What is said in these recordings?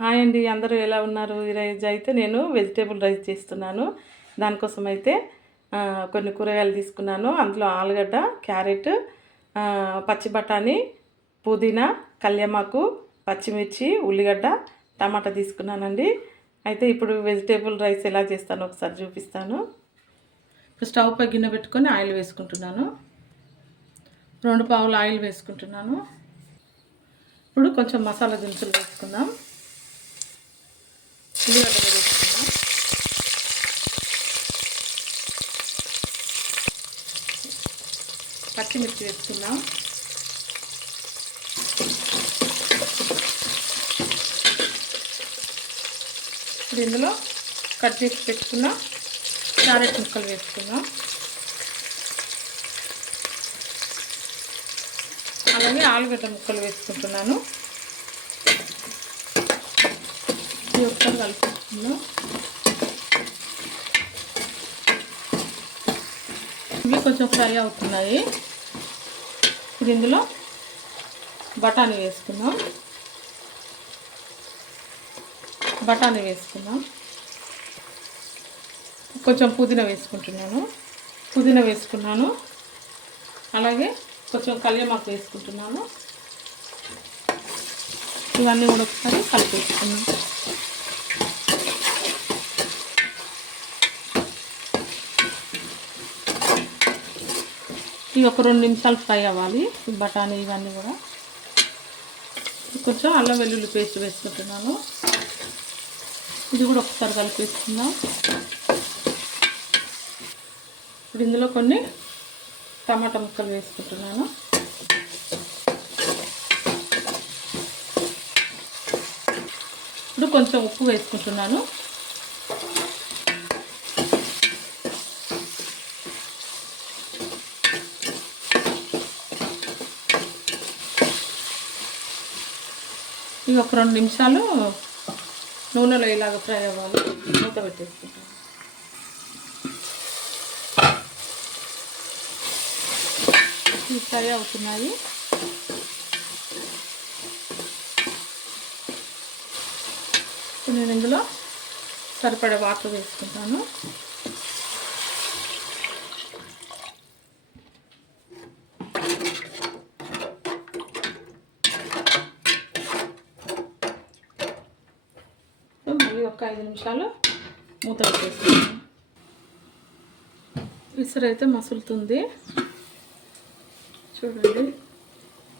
Hi అండి, అందరూ ఎలా ఉన్నారు? ఈరోజు అయితే నేను వెజిటేబుల్ రైస్ చేస్తున్నాను. దానికోసం అయితే కొన్ని కూరగాయలు తీసుకున్నాను. అందులో ఆలుగడ్డ, క్యారెట్, పచ్చి బఠానీ, పుదీనా, కల్యమాకు, పచ్చిమిర్చి, ఉల్లిగడ్డ, టమాటా తీసుకున్నానండి. అయితే ఇప్పుడు వెజిటేబుల్ రైస్ ఎలా చేస్తానో ఒకసారి చూపిస్తాను. ఇప్పుడు స్టవ్ పై గిన్నె పెట్టుకొని ఆయిల్ వేసుకుంటున్నాను. 2 పావులు ఆయిల్ వేసుకుంటున్నాను. ఇప్పుడు కొంచెం మసాలా దినుసులు వేసుకుందాం. ఉల్లిగడ్డలు వేసుకుందాం. పచ్చిమిర్చి వేసుకుందాం. ఇప్పుడు ఇందులో కట్ చేసి పెట్టుకున్న క్యారెట్ ముక్కలు వేసుకుందాం. అలాగే ఆలుగడ్డ ముక్కలు వేసుకుంటున్నాను. ఇది ఒకసారి కలుపుకుందాం. ఇవి కొంచెం ఫ్రై అవుతున్నాయి. ఇప్పుడు ఇందులో బఠానీ వేసుకుందాం. కొంచెం పుదీనా వేసుకున్నాను. అలాగే కొంచెం కల్యమాకు వేసుకుంటున్నాను. ఇవన్నీ కూడా ఒకసారి కలిపేసుకున్నాం. ఇవి ఒక 2 నిమిషాలు ఫ్రై అవ్వాలి. ఈ బఠానీ ఇవన్నీ కూడా. కొంచెం అల్లం వెల్లుల్లి పేస్ట్ వేసుకుంటున్నాను. ఇది కూడా ఒకసారి కలిపేసుకుందాం. ఇప్పుడు ఇందులో కొన్ని టమాటా ముక్కలు వేసుకుంటున్నాను. ఇప్పుడు కొంచెం ఉప్పు వేసుకుంటున్నాను. ఇవి ఒక 2 నిమిషాలు నూనెలో ఇలాగ ఫ్రై అవ్వాలి. మూత పెట్టేసుకుంటాను. ఇవి ఫ్రై అవుతున్నాయి. నేను ఇందులో సరిపడే వాటర్ వేసుకుంటాను. మళ్ళీ ఒక 5 నిమిషాలు మూత పెట్టేసుకుంటాను. విసురు అయితే మసులుతుంది చూడండి.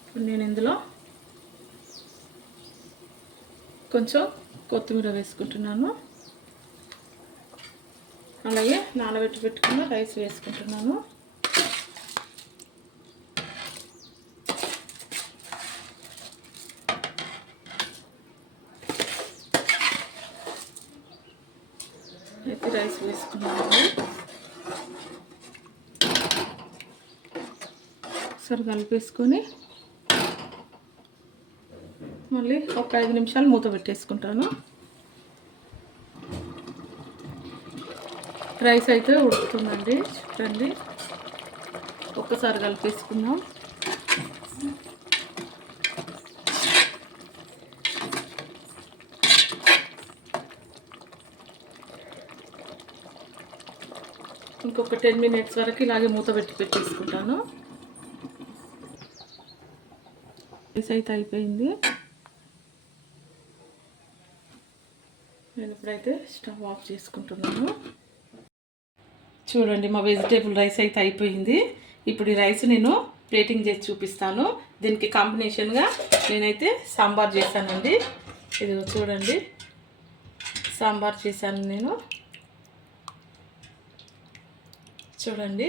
ఇప్పుడు నేను ఇందులో కొంచెం కొత్తిమీర వేసుకుంటున్నాను. అలాగే నానబెట్టి పెట్టుకున్న రైస్ వేసుకుంటున్నాను. అయితే రైస్ వేసుకున్నాను. ఒకసారి కలిపేసుకొని మళ్ళీ ఒక 5 నిమిషాలు మూత పెట్టేసుకుంటాను. రైస్ అయితే ఉడుకుతుందండి చూడండి. ఒక్కసారి కలిపేసుకుందాం. ఇంకొక 10 మినిట్స్ వరకు ఇలాగే మూత పెట్టేసుకుంటాను. రైస్ అయితే అయిపోయింది. నేను ఇప్పుడైతే స్టవ్ ఆఫ్ చేసుకుంటున్నాను. చూడండి, మా వెజిటేబుల్ రైస్ అయితే అయిపోయింది. ఇప్పుడు ఈ రైస్ నేను ప్లేటింగ్ చేసి చూపిస్తాను. దీనికి కాంబినేషన్గా నేనైతే సాంబార్ చేశానండి. ఇది చూడండి, సాంబార్ చేశాను నేను చూడండి.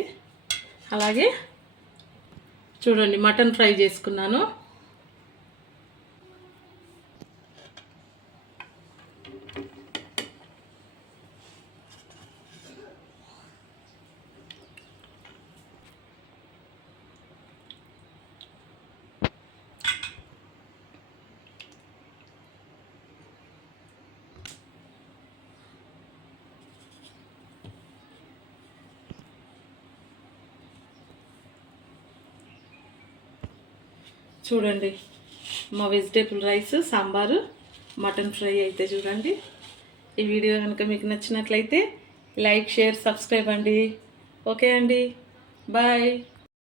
అలాగే చూడండి, మటన్ ఫ్రై చేసుకున్నాను. చూడండి, మా vegetable rice, sambar, mutton fry అయితే చూడండి. ఈ వీడియో కనుక మీకు నచ్చినట్లయితే లైక్, షేర్, సబ్స్క్రైబ్ అండి. ఓకే అండి, బాయ్.